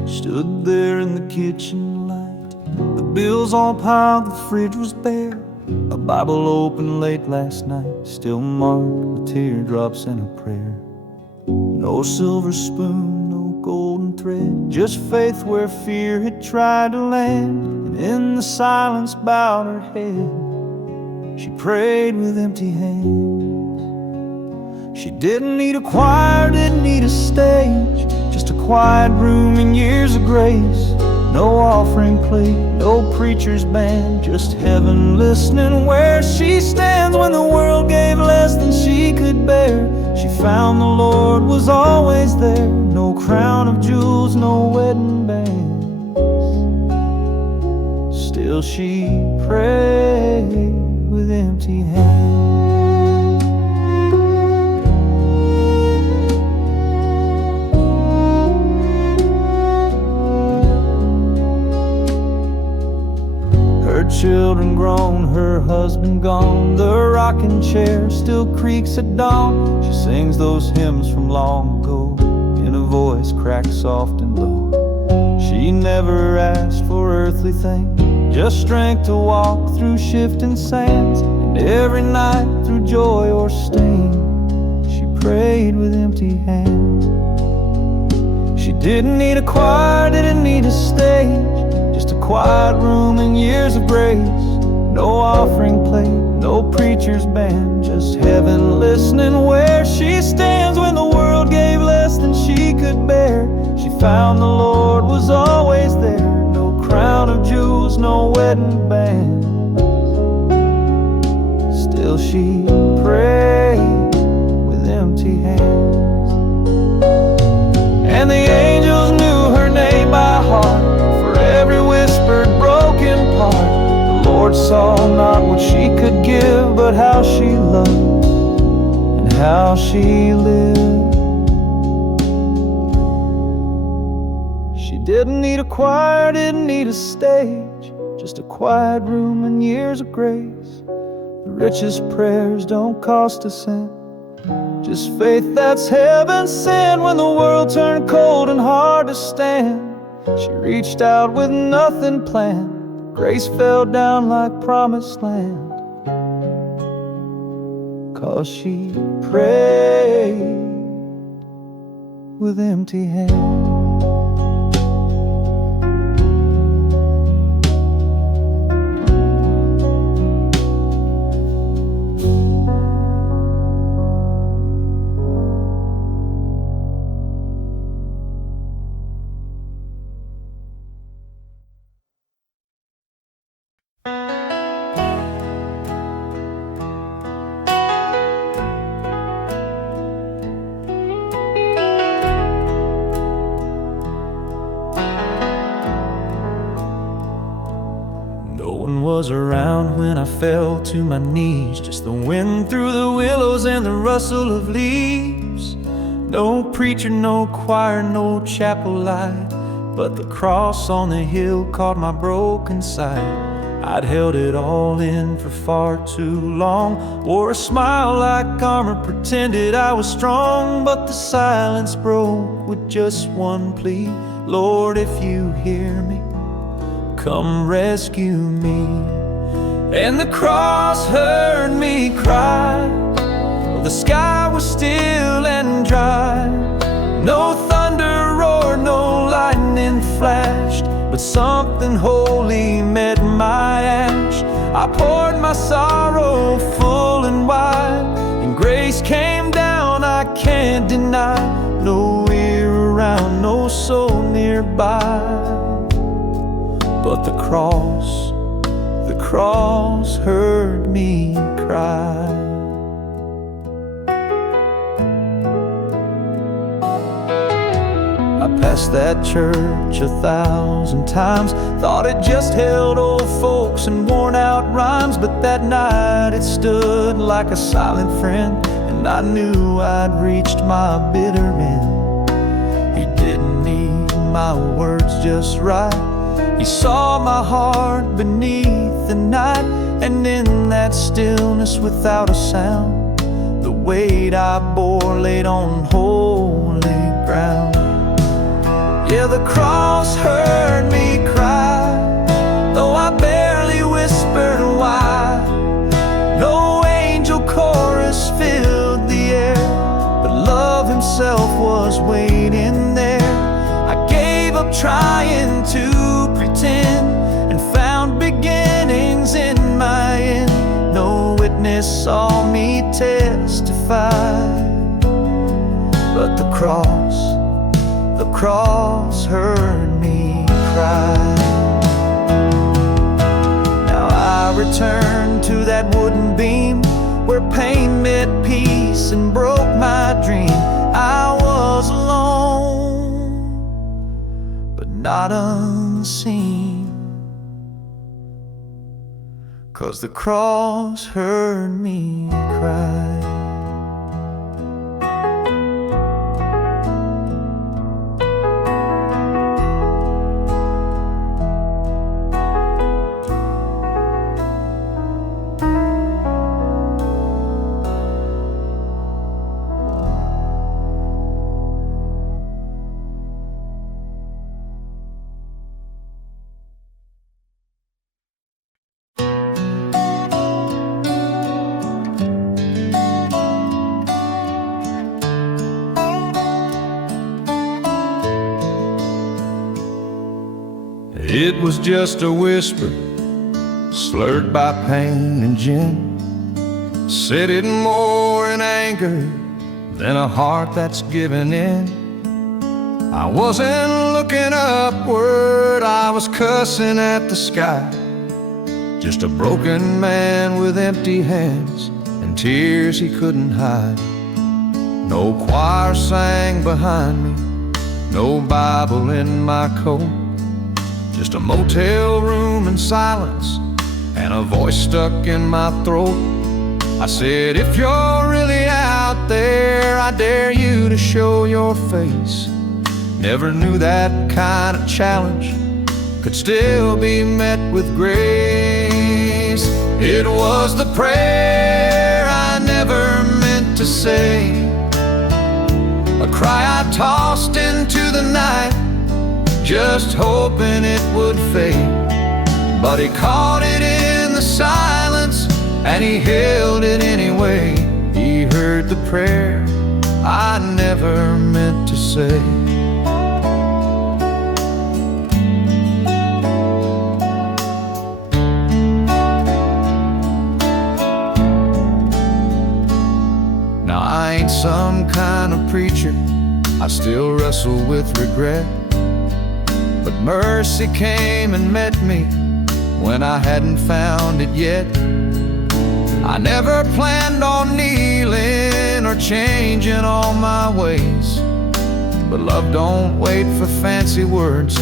Stood there in the kitchen light, the bills all piled, the fridge was bare. A Bible open late last night, still marked with teardrops and a prayer. No silver spoon, no golden thread, just faith where fear had tried to land. And in the silence bowed her head, she prayed with empty hands. She didn't need a choir, didn't need a stage, just a quiet room and years of grace. No offering plate, no preacher's band, just heaven listening where she stands. When the world gave less than she could bear, she found the Lord was always there. No crown of jewels, no wedding bands, still she prayed with empty hands. Children grown, her husband gone, the rocking chair still creaks at dawn. She sings those hymns from long ago in a voice cracked soft and low. She never asked for earthly things, just strength to walk through shifting sands. And every night through joy or stain, she prayed with empty hands. She didn't need a choir, didn't need a stage, just a quiet room and years of grace. No offering plate, no preacher's band, just heaven listening where she stands. When the world gave less than she could bear, she found the Lord was always there. No crown of jewels, no wedding band, still she prayed saw not what she could give, but how she loved and how she lived. She didn't need a choir, didn't need a stage, just a quiet room and years of grace. The richest prayers don't cost a cent, just faith that's heaven sent. When the world turned cold and hard to stand, she reached out with nothing planned. Grace fell down like promised land, 'cause she prayed with empty hands. Was around when I fell to my knees, just the wind through the willows and the rustle of leaves. No preacher, no choir, no chapel light, but the cross on the hill caught my broken sight. I'd held it all in for far too long, wore a smile like armor, pretended I was strong, but the silence broke with just one plea: Lord, if you hear me, come rescue me. And the cross heard me cry. The sky was still and dry. No thunder roared, no lightning flashed, but something holy met my ash. I poured my sorrow full and wide, and grace came down, I can't deny. No ear around, no soul nearby, but the cross heard me cry. I passed that church 1,000 times, thought it just held old folks and worn out rhymes, but that night it stood like a silent friend, and I knew I'd reached my bitter end. He didn't need my words just right, he saw my heart beneath the night, and in that stillness without a sound, the weight I bore laid on holy ground. Yeah, the cross heard me cry, though I barely whispered why. No angel chorus filled the air, but love himself was waiting there. I gave up trying to pretend and found beginnings in my end. No witness saw me testify, but the cross heard me cry. Now I return to that wooden beam where pain met peace and broke my dream. I was alone, but not unseen, 'cause the cross heard me cry. It was just a whisper, slurred by pain and gin, said it more in anger than a heart that's given in. I wasn't looking upward, I was cussing at the sky. Just a broken man with empty hands and tears he couldn't hide. No choir sang behind me, no Bible in my coat, just a motel room and silence and a voice stuck in my throat. I said, if you're really out there, I dare you to show your face. Never knew that kind of challenge could still be met with grace. It was the prayer I never meant to say, a cry I tossed into the night, just hoping it would fade. But he caught it in the silence, and he held it anyway. He heard the prayer I never meant to say. Now I ain't some kind of preacher, I still wrestle with regret. But mercy came and met me when I hadn't found it yet. I never planned on kneeling or changing all my ways, but love don't wait for fancy words,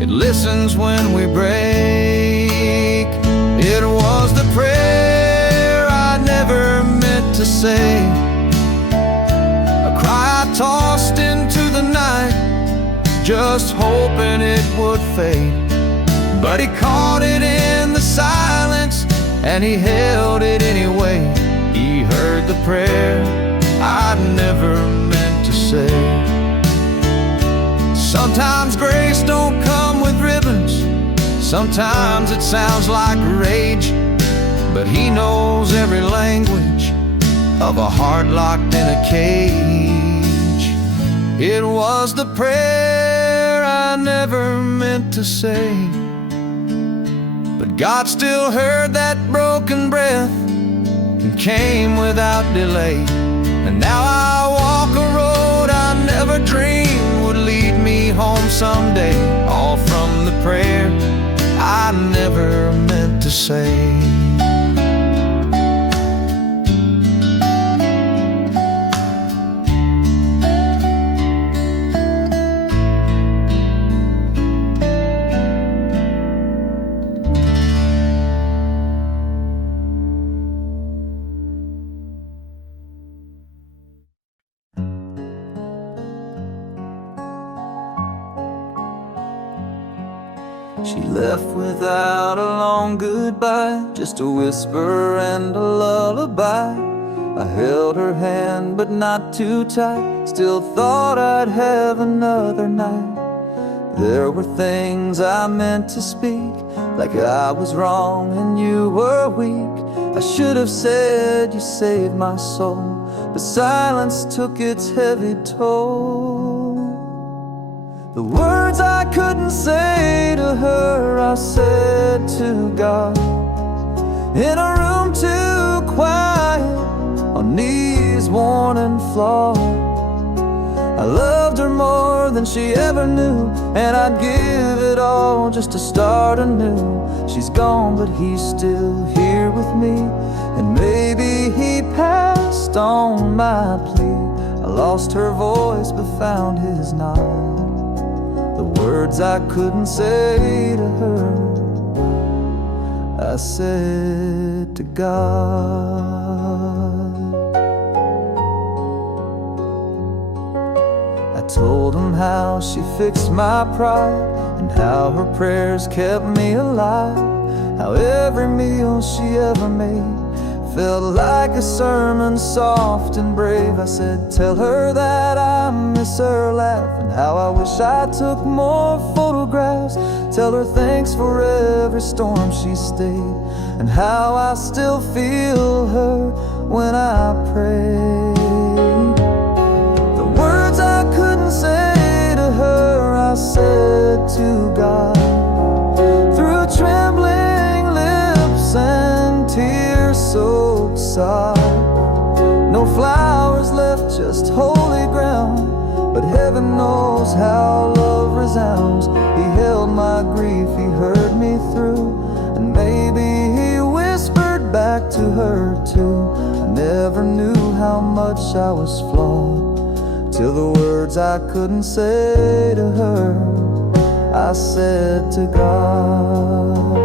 it listens when we break. It was the prayer I never meant to say, a cry I tossed into the night, just hoping it would fade. But he caught it in the silence, and he held it anyway. He heard the prayer I never meant to say. Sometimes grace don't come with ribbons, sometimes it sounds like rage, but he knows every language of a heart locked in a cage. It was the prayer I never meant to say, but God still heard that broken breath and came without delay. And now I walk a road I never dreamed would lead me home someday, all from the prayer I never meant to say. She left without a long goodbye, just a whisper and a lullaby. I held her hand but not too tight, still thought I'd have another night. There were things I meant to speak, like I was wrong and you were weak. I should have said you saved my soul, but silence took its heavy toll. The words I couldn't say to her, I said to God, in a room too quiet, on knees worn and flawed. I loved her more than she ever knew, and I'd give it all just to start anew. She's gone, but he's still here with me, and maybe he passed on my plea. I lost her voice but found his nod. The words I couldn't say to her, I said to God. I told him how she fixed my pride, and how her prayers kept me alive, how every meal she ever made felt like a sermon, soft and brave. I said, tell her that I miss her laugh, and how I wish I took more photographs. Tell her thanks for every storm she stayed, and how I still feel her when I pray. The words I couldn't say to her, I said to God, through trembling lips and tear-soaked sod. No flowers left, just holy ground, but heaven knows how love resounds. He held my grief, he heard me through, and maybe he whispered back to her too. I never knew how much I was flawed, till the words I couldn't say to her, I said to God.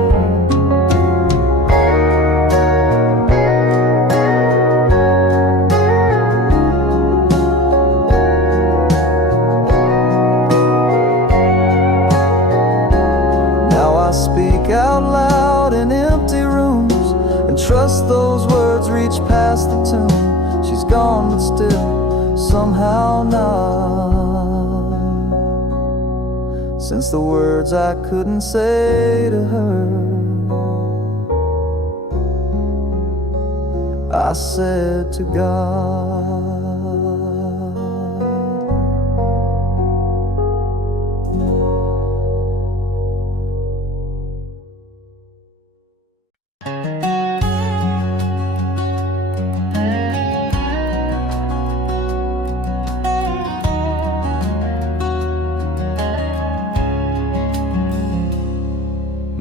gone, but still somehow not. Since the words I couldn't say to her, I said to God.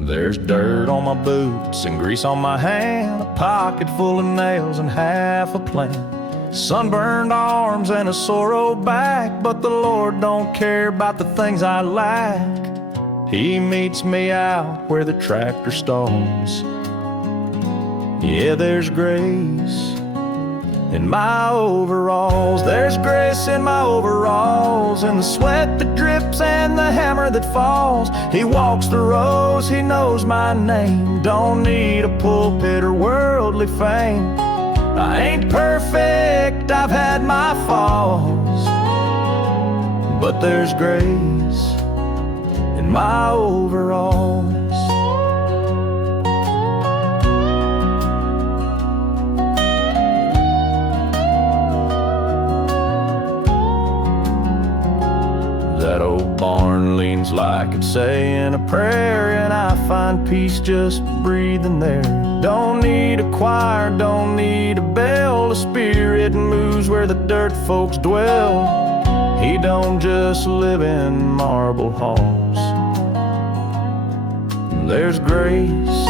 There's dirt on my boots and grease on my hand, a pocket full of nails and half a plan, sunburned arms and a sore old back, but the Lord don't care about the things I lack. He meets me out where the tractor stalls. Yeah, there's grace in my overalls. There's grace in my overalls, in the sweat that drips and the hammer that falls. He walks the rows, he knows my name. Don't need a pulpit or worldly fame. I ain't perfect, I've had my falls, but there's grace in my overalls. That old barn leans like it's saying a prayer, and I find peace just breathing there. Don't need a choir, don't need a bell. The Spirit moves where the dirt folks dwell. He don't just live in marble halls. There's grace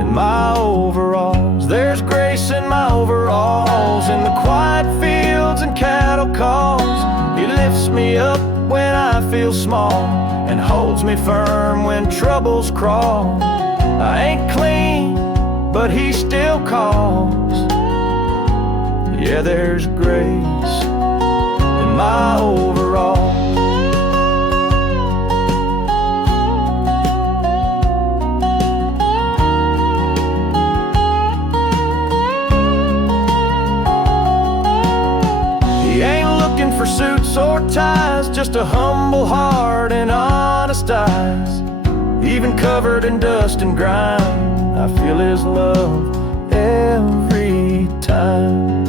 in my overalls. There's grace in my overalls, in the quiet fields and cattle calls. He lifts me up when I feel small and holds me firm when troubles crawl. I ain't clean, but he still calls. Yeah, there's grace in my overalls. He ain't looking for suits or ties, just a humble heart and honest eyes. Even covered in dust and grime, I feel his love every time.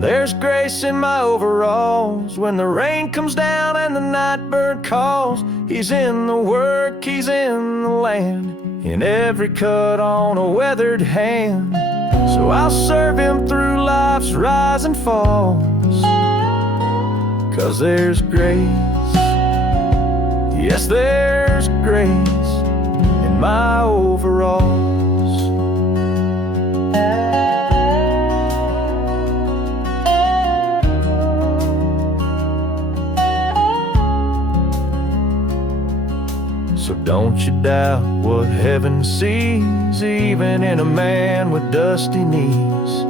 There's grace in my overalls, when the rain comes down and the night bird calls. He's in the work, he's in the land, in every cut on a weathered hand. So I'll serve him through life's rise and falls, 'cause there's grace, yes, there's grace in my overalls. So don't you doubt what heaven sees, even in a man with dusty knees.